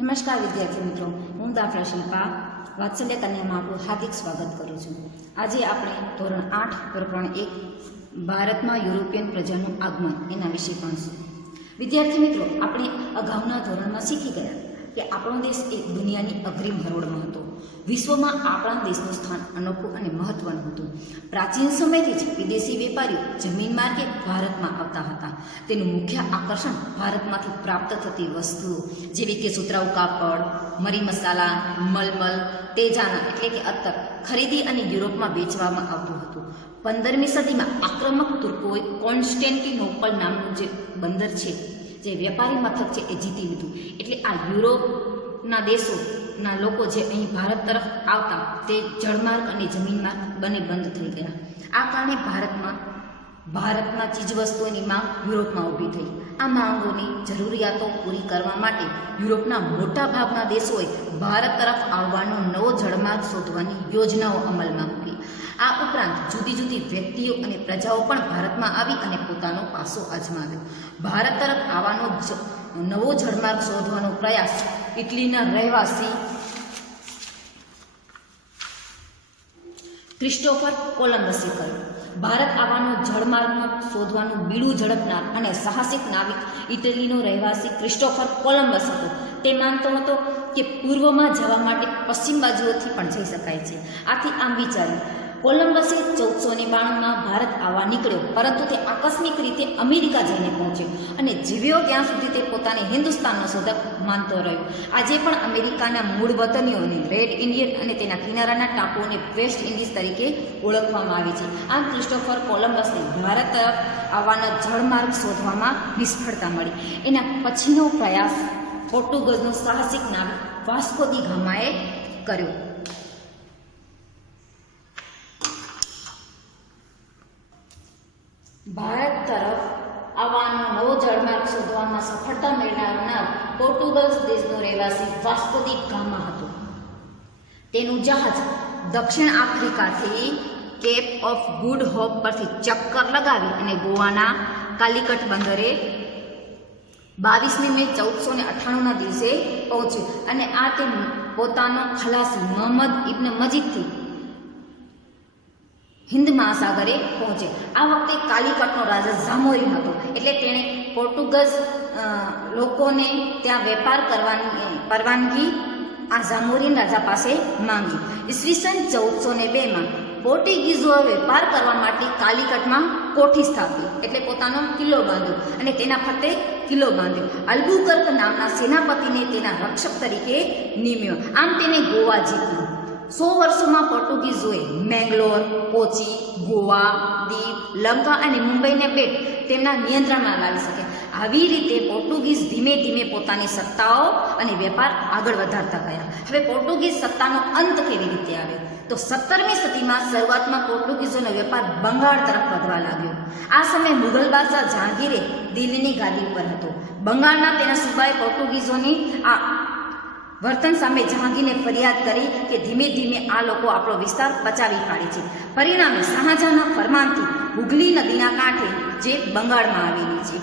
નમસ્કાર વિદ્યાર્થી મિત્રો, હું દાફલા શિલ્પા વાત્સલ્ય કન્યામાં આપણું હાર્દિક સ્વાગત કરું છું. આજે આપણે ધોરણ 8 પ્રકરણ 1 ભારતમાં યુરોપિયન પ્રજાનું આગમન એના વિશે ભણીશું. વિદ્યાર્થી મિત્રો, આપણે અગાઉના ધોરણમાં શીખી ગયા કે આપણો દેશ એ દુનિયાની અગ્રીમ હરોળમાં હતો. વિશ્વમાં આપણા દેશનું સ્થાન અનોખું અને મહત્વનું હતું. પ્રાચીન સમયથી જ વિદેશી વેપારીઓ જમીન માર્ગે ભારતમાં આવતા હતા. તેનું મુખ્ય આકર્ષણ ભારતમાંથી પ્રાપ્ત થતી વસ્તુઓ જેવી કે સુતરાઉ કાપડ, મરી મસાલા, મલમલ, તેજાના એટલે કે અત્તર ખરીદી અને યુરોપમાં વેચવામાં આવતું હતું. 15મી સદીમાં આક્રમક તુર્કોએ કોન્સ્ટેન્ટિનોપલ નામનું જે બંદર છે, જે વેપારી મથક છે, એ જીતી લીધું. એટલે આ યુરોપના દેશોના લોકો જે અહીં ભારત તરફ આવતા તે જળમાર્ગ અને જમીન માર્ગ બંને બંધ થઈ ગયા. આ કારણે ભારતના ચીજવસ્તુઓની માંગ યુરોપમાં ઊભી થઈ. આ માંગોની જરૂરિયાતો પૂરી કરવા માટે યુરોપના મોટા ભાગના દેશોએ ભારત તરફ આવવાનો નવો જળમાર્ગ શોધવાની યોજનાઓ અમલમાં મૂકી. આ ઉપરાંત જુદી જુદી વ્યક્તિઓ અને પ્રજાઓ પણ ભારતમાં આવી અને પોતાનો પાસો અજમાવ્યો. ભારત તરફ આવવાનો નવો જળમાર્ગ શોધવાનો પ્રયાસ ઇટલીના રહેવાસી ક્રિસ્ટોફર કોલંબસે કર્યો. ભારત આવવાનો જળમાર્ગ શોધવાનું બીડું ઝડપનાર અને સાહસિક નાવિક ઇટલીનો રહેવાસી ક્રિસ્ટોફર કોલંબસ હતો. તે માનતો હતો કે પૂર્વમાં જવા માટે પશ્ચિમ બાજુઓથી પણ જઈ શકાય છે. આથી આમ વિચાર્યું. કોલંબસે 1492માં ભારત આવવા નીકળ્યો, પરંતુ તે આકસ્મિક રીતે અમેરિકા જઈને પહોંચ્યો અને જીવ્યો ત્યાં સુધી તે પોતાને હિન્દુસ્તાનનો શોધક માનતો રહ્યો. આજે પણ અમેરિકાના મૂળ વતનીઓને રેડ ઇન્ડિયન અને તેના કિનારાના ટાપુઓને વેસ્ટ ઇન્ડિઝ તરીકે ઓળખવામાં આવે છે. આમ ક્રિસ્ટોફર કોલંબસને ભારત તરફ આવવાના જળમાર્ગ શોધવામાં નિષ્ફળતા મળી. એના પછીનો પ્રયાસ પોર્ટુગલનો સાહસિક નાવિક વાસ્કો દી ગામાએ કર્યો. ભારત તરફ આવવાનો નવો જળમાર્ગ શોધવામાં સફળતા મેળવનાર પોર્ટુગલ દેશનો રહેવાસી વાસ્કો દી ગામા હતો. તેનું જહાજ દક્ષિણ આફ્રિકાથી કેપ ઓફ ગુડ હોપ પરથી ચક્કર લગાવી અને ગોવાના કાલિકટ બંદરે 22મી મે 1498ના દિવસે પહોંચ્યું અને આ તે પોતાનો ખલાસી મોહમ્મદ ઇબ્ન મજીદથી હિન્દ મહાસાગરે પહોંચે. આ વખતે કાલિકટનો રાજા ઝામોરીન હતો, એટલે તેણે પોર્ટુગીઝ લોકોને ત્યાં વેપાર કરવાની પરવાનગી આ ઝામોરીન રાજા પાસે માંગી. ઈસવીસન 1402માં પોર્ટુગીઝોએ વેપાર કરવા માટે કાલિકટમાં કોઠી સ્થાપી, એટલે પોતાનો કિલ્લો બાંધ્યો અને તેના ફરતે કિલ્લો બાંધ્યો. અલ્બુકર્ક નામના સેનાપતિને તેના રક્ષક તરીકે નિમ્યો. આમ તેને ગોવા જીત્યું. 100 વર્ષોમાં પોર્ટુગીઝોએ મેંગ્લોર, કોચી, ગોવા, દીવ, લંકા અને મુંબઈને બેટ તેમના નિયંત્રણમાં લાવી શકે. આવી રીતે પોર્ટુગીઝ ધીમે ધીમે પોતાની સત્તાઓ અને વેપાર આગળ વધારતા ગયા. હવે પોર્ટુગીઝ સત્તાનો અંત કેવી રીતે આવ્યો? તો 17મી સદીમાં શરૂઆતમાં પોર્ટુગીઝોનો વેપાર બંગાળ તરફ વધવા લાગ્યો. આ સમયે મુગલ બાદશાહ જહાંગીરે દિલ્હીની ગાદી પર હતો. બંગાળના તેના સુબાએ પોર્ટુગીઝોની આ વર્તન સામે જહાંગીરને ફરિયાદ કરી કે ધીમે ધીમે આ લોકો આપણો વિસ્તાર બચાવી કાઢે છે. પરિણામે શાહજહાંના ફરમાનથી હુગલી નદીના કાંઠે, જે બંગાળમાં આવેલી છે,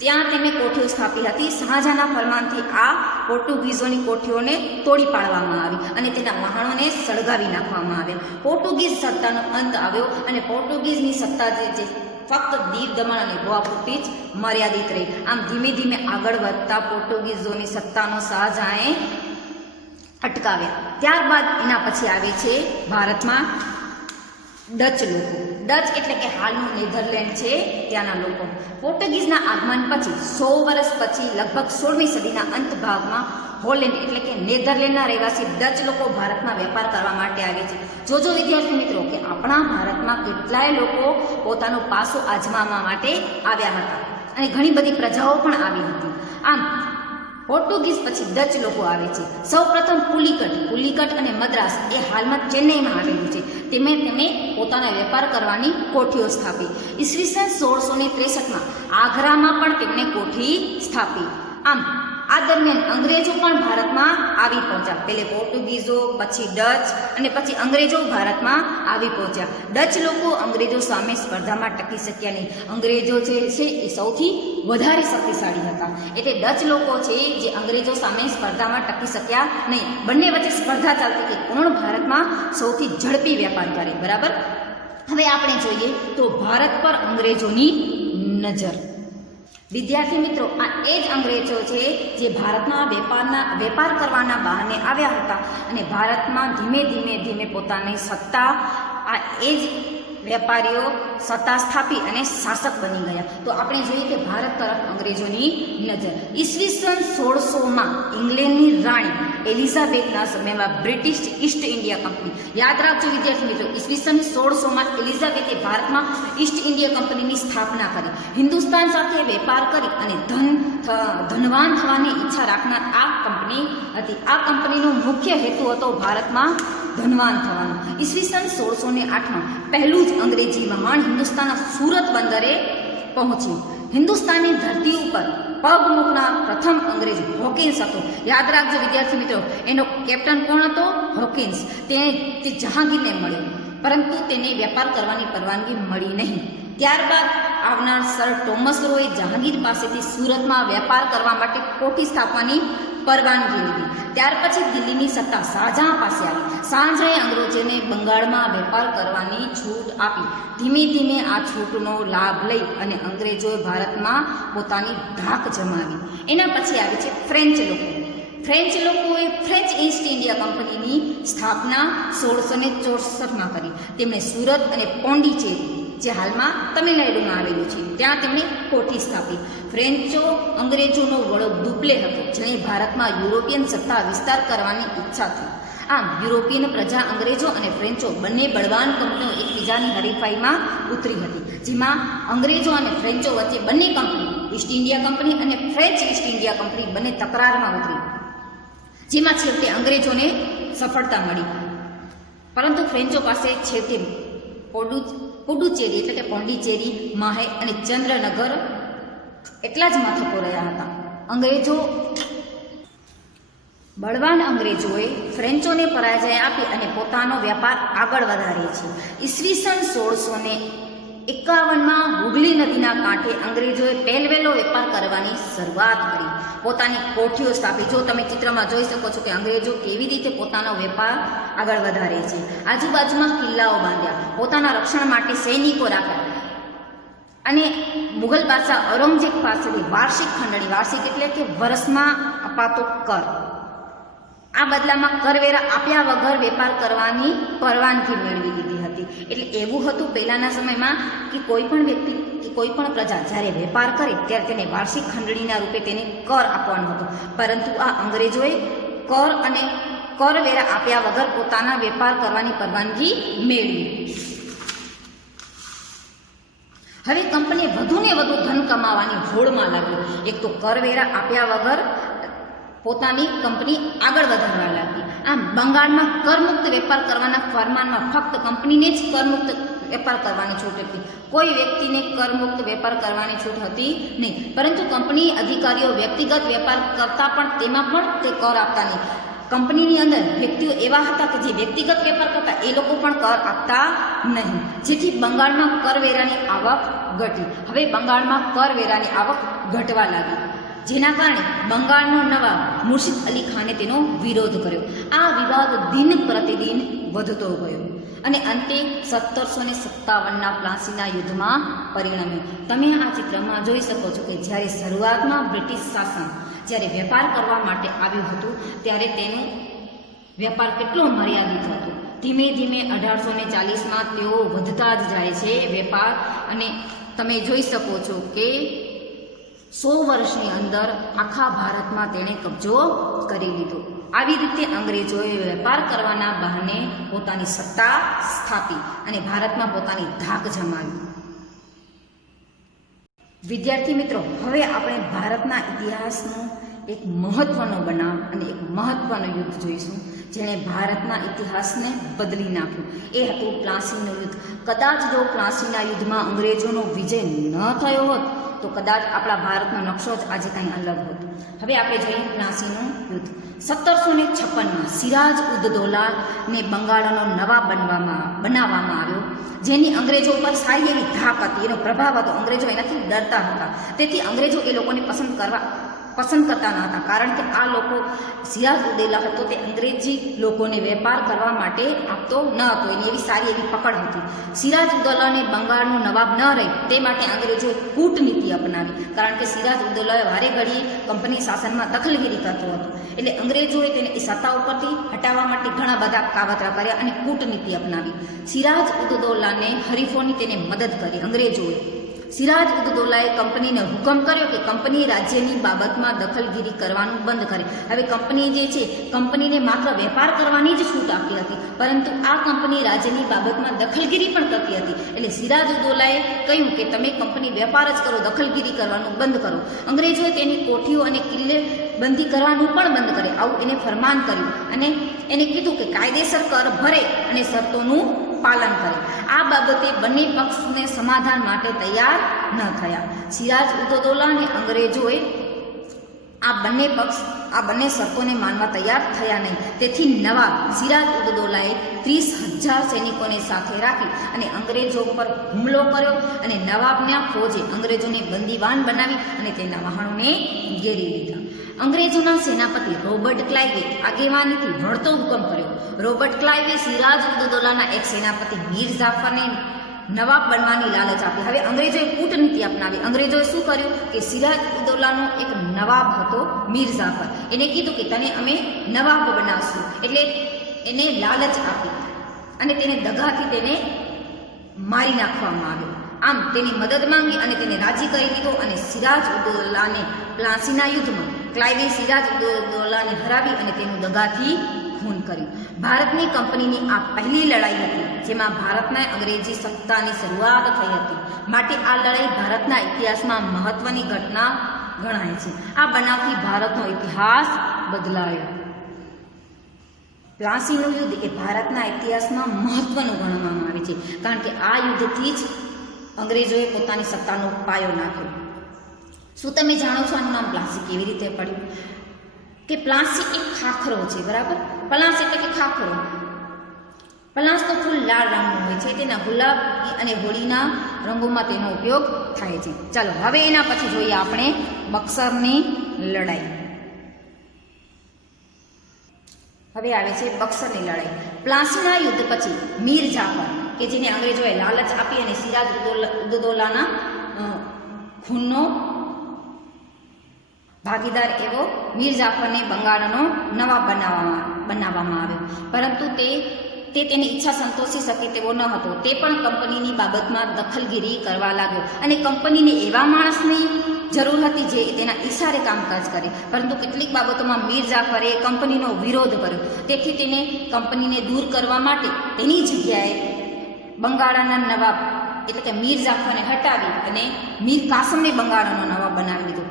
ત્યાં તેમણે કોઠીઓ સ્થાપી હતી. શાહજહાંના ફરમાનથી આ પોર્ટુગીઝોની કોઠીઓને તોડી પાડવામાં આવી અને તેના વહાણોને સળગાવી નાખવામાં આવ્યા. પોર્ટુગીઝ સત્તાનો અંત આવ્યો અને પોર્ટુગીઝની સત્તા જે ફક્ત દીવ, દમણ અને ગોવા પૂરતી જ મર્યાદિત રહી. આમ ધીમે ધીમે આગળ વધતા પોર્ટુગીઝોની સત્તાનો શાહજહાંએ અટકાવ્યા. ત્યારબાદ એના પછી આવે છે ભારતમાં ડચ લોકો. ડચ એટલે કે હાલનું નેધરલેન્ડ છે, ત્યાંના લોકો. પોર્ટુગીઝના આગમન પછી 100 વર્ષ પછી લગભગ 16મી સદીના અંત ભાગમાં હોલેન્ડ એટલે કે નેધરલેન્ડના રહેવાસી ડચ લોકો ભારતમાં વેપાર કરવા માટે આવે છે. જોજો વિદ્યાર્થી મિત્રો કે આપણા ભારતમાં કેટલાય લોકો પોતાનો પાસો અજમાવવા માટે આવ્યા હતા અને ઘણી બધી પ્રજાઓ પણ આવી હતી. આમ પોર્ટુગીઝ પછી ડચ લોકો આવે છે. સૌપ્રથમ પુલિકટ અને મદ્રાસ એ હાલમાં ચેન્નઈમાં આવેલું છે. તેમણે પોતાના વેપાર કરવાની કોઠીઓ સ્થાપી. ઈસવીસન 1663માં આગ્રામાં પણ તેમણે કોઠી સ્થાપી. આમ આ દરમિયાન અંગ્રેજો પણ ભારતમાં આવી પહોંચ્યા. પહેલે પોર્ટુગીઝો, પછી ડચ અને પછી અંગ્રેજો ભારતમાં આવી પહોંચ્યા. ડચ લોકો અંગ્રેજો સામે સ્પર્ધામાં ટકી શક્યા નહીં. અંગ્રેજો છે એ સૌથી વધારે શક્તિશાળી હતા. એટલે ડચ લોકો છે જે અંગ્રેજો સામે સ્પર્ધામાં ટકી શક્યા નહીં. બંને વચ્ચે સ્પર્ધા ચાલતી કે કોણ ભારતમાં સૌથી ઝડપી વેપાર કરે. બરાબર. હવે આપણે જોઈએ તો ભારત પર અંગ્રેજોની નજર. વિદ્યાર્થી મિત્રો, આ એ જ અંગ્રેજો છે જે ભારતમાં વેપાર કરવાના બહાને આવ્યા હતા અને ભારતમાં ધીમે ધીમે પોતાની સત્તા, આ એ જ વેપારીઓ સત્તા સ્થાપી અને શાસક બની ગયા. તો આપણે જોઈએ કે ભારત તરફ અંગ્રેજોની નજર. ઈસવીસન 1600માં ઇંગ્લેન્ડની રાણી એલિઝાબેથના સમયમાં બ્રિટિશ ઈસ્ટ ઇન્ડિયા કંપની, યાદ રાખજો વિદ્યાર્થી મિત્રો, ઈસવીસન 1600માં એલિઝાબેથે ભારતમાં ઈસ્ટ ઇન્ડિયા કંપનીની સ્થાપના કરી. હિન્દુસ્તાન સાથે વેપાર કરી અને ધનવાન થવાની ઈચ્છા રાખનાર આ કંપની હતી. આ કંપનીનો મુખ્ય હેતુ હતો ભારતમાં ધનવાન થવાનું. ઈસવીસન 1608માં પહેલું જ અંગ્રેજી વહાણ હિન્દુસ્તાનના સુરત બંદરે પહોંચ્યું. હિન્દુસ્તાનની ધરતી ઉપર પગ મૂકનાર પ્રથમ અંગ્રેજ હોકિન્સ હતો. યાદ રાખજો વિદ્યાર્થી મિત્રો, એનો કેપ્ટન કોણ હતો? હોકિન્સ. તે જહાંગીરને મળ્યો, પરંતુ તેને વેપાર કરવાની પરવાનગી મળી નહીં. ત્યારબાદ આવનાર સર થોમસ રોએ જહાંગીર પાસેથી સુરતમાં વેપાર કરવા માટે કોઠી સ્થાપવાની પરવાનગી લીધી. ત્યાર પછી દિલ્હીની સત્તા શાહજહાં પાસે આવી. શાહજહાંએ અંગ્રેજોને બંગાળમાં વેપાર કરવાની છૂટ આપી. ધીમે ધીમે આ છૂટનો લાભ લઈ અને અંગ્રેજોએ ભારતમાં પોતાની ધાક જમાવી. એના પછી આવે છે ફ્રેન્ચ લોકો. ફ્રેન્ચ લોકોએ ફ્રેન્ચ ઈસ્ટ ઇન્ડિયા કંપનીની સ્થાપના 1664માં કરી. તેમણે સુરત અને પોંડિચેરી, જે હાલમાં તમિલનાડુમાં આવેલું છે, ત્યાં તેમણે કોઠી સ્થાપી. ફ્રેન્ચો અંગ્રેજોનો વડો દુપ્લે હતો, જેણે ભારતમાં યુરોપિયન સત્તા વિસ્તાર કરવાની ઈચ્છા હતી. આમ યુરોપિયન પ્રજા અંગ્રેજો અને ફ્રેન્ચો બંને બળવાન કંપનીઓ એકબીજાની હરીફાઈમાં ઉતરી હતી, જેમાં અંગ્રેજો અને ફ્રેન્ચો વચ્ચે બંને કંપની, ઈસ્ટ ઇન્ડિયા કંપની અને ફ્રેન્ચ ઈસ્ટ ઇન્ડિયા કંપની બંને તકરારમાં ઉતરી, જેમાં છેવટે અંગ્રેજોને સફળતા મળી. પરંતુ ફ્રેન્ચો પાસે છેવટે પુડુચેરી એટલે કે પોંડિચેરી, માહે અને ચંદ્રનગર એટલા જ મથકો રહ્યા હતા. બળવાન અંગ્રેજોએ ફ્રેન્ચોને પરાજય આપી અને પોતાનો વેપાર આગળ વધારે છે. ઈસવીસન 1651માં હુગલી નદીના કાંઠે અંગ્રેજોએ પહેલવેલો વેપાર કરવાની શરૂઆત કરી. પોતાની કોઠીઓ સ્થાપી. જો તમે ચિત્રમાં જોઈ શકો છો કે અંગ્રેજો કેવી રીતે પોતાનો વેપાર આગળ વધારે છે. આજુબાજુમાં કિલ્લાઓ બાંધ્યા, પોતાના રક્ષણ માટે સૈનિકો રાખ્યા અને મુઘલ બાદશાહ ઔરંગઝેબ પાસેથી વાર્ષિક ખંડણી, વાર્ષિક એટલે કે વર્ષમાં અપાતો કર, આ બદલામાં કરવેરા આપ્યા વગર વેપાર કરવાની પરવાનગી મેળવી લીધી હતી. એટલે એવું હતું પહેલાંના સમયમાં કે કોઈ પણ વ્યક્તિ કે કોઈ પણ પ્રજા જ્યારે વેપાર કરે ત્યારે તેને વાર્ષિક ખંડણીના રૂપે તેને કર આપવાનો હતો. પરંતુ આ અંગ્રેજોએ કર અને કરવેરા આપ્યા વગર પોતાના વેપાર કરવાની પરવાનગી મેળવી. હવે કંપની વધુને વધુ ધન કમાવાની હોડમાં લાગી. એક તો કરવેરા આપ્યા વગર પોતાની કંપની આગળ વધારવા લાગી. આમ બંગાળમાં કરમુક્ત વેપાર કરવાના ફરમાનમાં ફક્ત કંપનીને જ કરમુક્ત વેપાર કરવાની છૂટ હતી. કોઈ વ્યક્તિને કરમુક્ત વેપાર કરવાની છૂટ હતી નહીં. પરંતુ કંપની અધિકારીઓ વ્યક્તિગત વેપાર કરતા પણ તેમાં પણ તે કર આપતા નહીં. કંપનીની અંદર વ્યક્તિઓ એવા હતા કે જે વ્યક્તિગત વેપાર કરતા એ લોકો પણ કર આપતા નહીં, જેથી બંગાળમાં કરવેરાની આવક ઘટી. હવે બંગાળમાં કરવેરાની આવક ઘટવા લાગી, જેના કારણે બંગાળનો નવાબ મુર્શિદ અલી ખાને તેનો વિરોધ કર્યો. આ વિવાદ દિન પ્રતિદિન વધતો ગયો અને અંતે 1757ના પ્લાસીના યુદ્ધમાં પરિણમ્યો. તમે આ ચિત્રમાં જોઈ શકો છો કે જ્યારે શરૂઆતમાં બ્રિટિશ શાસન જ્યારે વેપાર કરવા માટે આવ્યું હતું ત્યારે તેનો વેપાર કેટલો મર્યાદિત હતો. ધીમે ધીમે 1840માં તેઓ વધતા જ જાય છે વેપાર, અને તમે જોઈ શકો છો કે 100 વર્ષની અંદર આખા ભારતમાં તેણે કબજો કરી લીધો. આવી રીતે અંગ્રેજોએ વેપાર કરવાના બહાને પોતાની સત્તા સ્થાપી અને ભારતમાં પોતાની ધાક જમાવી. વિદ્યાર્થી મિત્રો, હવે આપણે ભારતના ઇતિહાસનું એક મહત્વનો બનાવ અને એક મહત્વનું યુદ્ધ જોઈશું, જેણે ભારતના ઇતિહાસને બદલી નાખ્યું. એ હતું પ્લાસીનું યુદ્ધ. કદાચ જો પ્લાસીના યુદ્ધમાં અંગ્રેજોનો વિજય ન થયો હોત તો કદાચ આપણા ભારતનો નકશો જ આજે કંઈ અલગ હોત. હવે આપણે જોઈએ પ્લાસીનું યુદ્ધ. 1756માં સિરાજ ઉદ દૌલાને બંગાળનો નવાબ બનાવવામાં આવ્યો, જેની અંગ્રેજો પર સારી એવી ધાક હતી, એનો પ્રભાવ હતો. અંગ્રેજો એનાથી ડરતા હતા, તેથી અંગ્રેજો એ લોકોને પસંદ કરતા ન હતા, કારણ કે આ લોકો સિરાજ ઉદ દૌલા હતો તે અંગ્રેજી લોકોને વેપાર કરવા માટે આપતો ન હતો, એની એવી સારી એવી પકડ હતી. સિરાજ ઉદ દૌલાને બંગાળનો નવાબ ન રહે તે માટે અંગ્રેજોએ કૂટનીતિ અપનાવી, કારણ કે સિરાજ ઉદ દૌલા વારે ઘડીએ કંપની શાસનમાં દખલગીરી કરતો હતો, એટલે અંગ્રેજોએ તેને એ સત્તા ઉપરથી હટાવવા માટે ઘણા બધા કાવતરા કર્યા અને કૂટનીતિ અપનાવી. સિરાજ ઉદ દૌલાને હરીફોની તેને મદદ કરી અંગ્રેજોએ. સિરાજ ઉદ દૌલાએ કંપનીને હુકમ કર્યો કે કંપની રાજ્યની બાબતમાં દખલગીરી કરવાનું બંધ કરે. હવે કંપની જે છે, કંપનીને માત્ર વેપાર કરવાની જ છૂટ આપી હતી, પરંતુ આ કંપની રાજ્યની બાબતમાં દખલગીરી પણ કરતી હતી. એટલે સિરાજ ઉદ દૌલાએ કહ્યું કે તમે કંપની વેપાર જ કરો, દખલગીરી કરવાનું બંધ કરો. અંગ્રેજોએ તેની કોઠીઓ અને કિલ્લે બંધી કરવાનું પણ બંધ કરે, આવું એને ફરમાન કર્યું અને એને કીધું કે કાયદેસર કર ભરે અને શરતોનું પાલન કરે. આ બાબતે બંને પક્ષને સમાધાન માટે તૈયાર ન થયા. સિરાજ ઉદ દૌલા અને અંગ્રેજોએ આ બંને શરતોને માનવા તૈયાર થયા નહીં. તેથી નવાબ સિરાજ ઉદ દૌલાએ 30,000 સૈનિકોને સાથે રાખી અને અંગ્રેજો પર હુમલો કર્યો અને નવાબના ફૌજે અંગ્રેજોને બંદીવાન બનાવી અને તેના વહાણોને ઘેરી લીધા. અંગ્રેજોના સેનાપતિ રોબર્ટ ક્લાઇવે આગેવાનીથી વળતો હુકમ કર્યો. રોબર્ટ ક્લાઇવે સિરાજ ઉદ દૌલાના એક સેનાપતિ મીર જાફરને નવાબ બનવાની લાલચ આપી. હવે અંગ્રેજોએ કૂટનીતિ અપનાવી. અંગ્રેજોએ શું કર્યું કે સિરાજ ઉદ દૌલાનો એક નવાબ હતો મીર જાફર, એને કીધું કે તને અમે નવાબ બનાવશું, એટલે એને લાલચ આપી અને તેને દગાથી તેને મારી નાખવામાં આવ્યો. આમ તેની મદદ માંગી અને તેને રાજી કરી લીધો અને સિરાજ ઉદ દૌલાને પ્લાસીના યુદ્ધમાં ક્લાઇવે સિરાજ ઉદ દૌલાને હરાવી અને તેનું દગાથી ખૂન કર્યું. ભારતની કંપનીની આ પહેલી લડાઈ હતી જેમાં ભારતના અંગ્રેજી સત્તાની શરૂઆત થઈ હતી, માટે આ લડાઈ ભારતના ઇતિહાસમાં મહત્વની ઘટના ગણાય છે. આ બનાવથી ભારતનો ઇતિહાસ બદલાયો. પ્લાસીનું યુદ્ધ એ ભારતના ઇતિહાસમાં મહત્વનું ગણવામાં આવે છે, કારણ કે આ યુદ્ધથી જ અંગ્રેજોએ પોતાની સત્તાનો પાયો નાખ્યો. શું તમે જાણો છો આનું નામ પ્લાસી કેવી રીતે પડ્યું? કે પ્લાસી એક ખાખરો છે, બરાબર? પલાસ એટલે કે ખાખરો. પલાસનું ફૂલ લાલ રંગનું હોય છે, તેના ગુલાબી અને હોળીના રંગોમાં તેનો ઉપયોગ થાય છે. ચાલો હવે એના પછી જોઈએ આપણે બક્સરની લડાઈ. હવે આવે છે બક્સરની લડાઈ. પ્લાસીના યુદ્ધ પછી મીર જાફર કે જેને અંગ્રેજોએ લાલચ આપી અને સિરાજ ઉદ દૌલાના ખૂનનો ભાગીદાર એવો મીર જાફરને બંગાળનો નવાબ બનાવવામાં આવ્યો, પરંતુ તે તેની ઈચ્છા સંતોષી શકે તેવો ન હતો. તે પણ કંપનીની બાબતમાં દખલગીરી કરવા લાગ્યો અને કંપનીને એવા માણસની જરૂર હતી જે તેના ઈશારે કામકાજ કરે, પરંતુ કેટલીક બાબતોમાં મીર જાફરે કંપનીનો વિરોધ કર્યો. તેથી તેને કંપનીને દૂર કરવા માટે તેની જગ્યાએ બંગાળના નવાબ એટલે કે મીર જાફરને હટાવી અને મીર કાસમને બંગાળનો નવાબ બનાવી દીધો.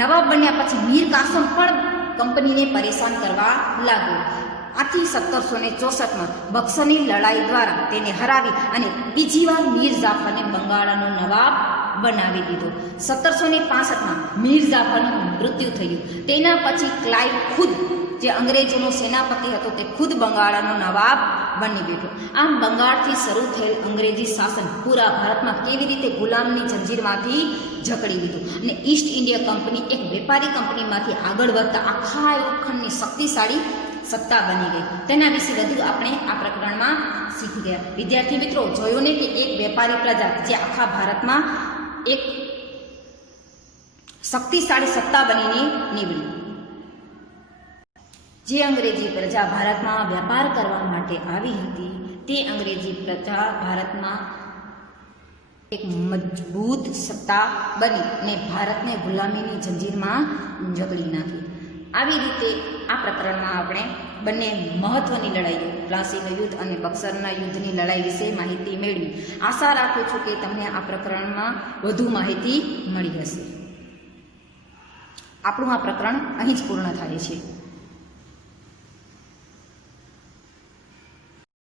નવાબ બન્યા પછી મીર કાસમ પણ કંપનીને પરેશાન કરવા લાગ્યો. આથી 1764માં બક્સરની લડાઈ દ્વારા તેને હરાવી અને બીજી વાર મીર જાફરને બંગાળનો નવાબ બનાવી દીધો. 1765માં મીર જાફરનું મૃત્યુ થયું. તેના પછી ક્લાઇવ ખુદ જે અંગ્રેજોનો સેનાપતિ હતો તે ખુદ બંગાળનો નવાબ બની બેઠો. આમ બંગાળથી શરૂ થયેલ અંગ્રેજી શાસન પૂરા ભારતમાં કેવી રીતે ગુલામની જંજીરમાંથી જકડી લીધું અને ઈસ્ટ ઇન્ડિયા કંપની એક વેપારી કંપનીમાંથી આગળ વધતા આખા ખંડની શક્તિશાળી સત્તા બની ગઈ. તેના વિશે વધુ આપણે આ પ્રકરણમાં શીખી ગયા. વિદ્યાર્થી મિત્રો, જોયું ને કે એક વેપારી પ્રજા જે આખા ભારતમાં એક શક્તિશાળી સત્તા બનીને નીવડી. જે અંગ્રેજી પ્રજા ભારતમાં વેપાર કરવા માટે આવી હતી તે અંગ્રેજી પ્રજા ભારતમાં એક મજબૂત સત્તા બની અને ભારતને ગુલામીની જંજીરમાં જકડી નાખી. આવી રીતે આ પ્રકરણમાં આપણે બંને મહત્વની લડાઈઓ પ્લાસીનું યુદ્ધ અને બક્સરના યુદ્ધની લડાઈ વિશે માહિતી મેળવી. આશા રાખું છું કે તમને આ પ્રકરણમાં વધુ માહિતી મળી હશે. આપણું આ પ્રકરણ અહીં જ પૂર્ણ થાય છે.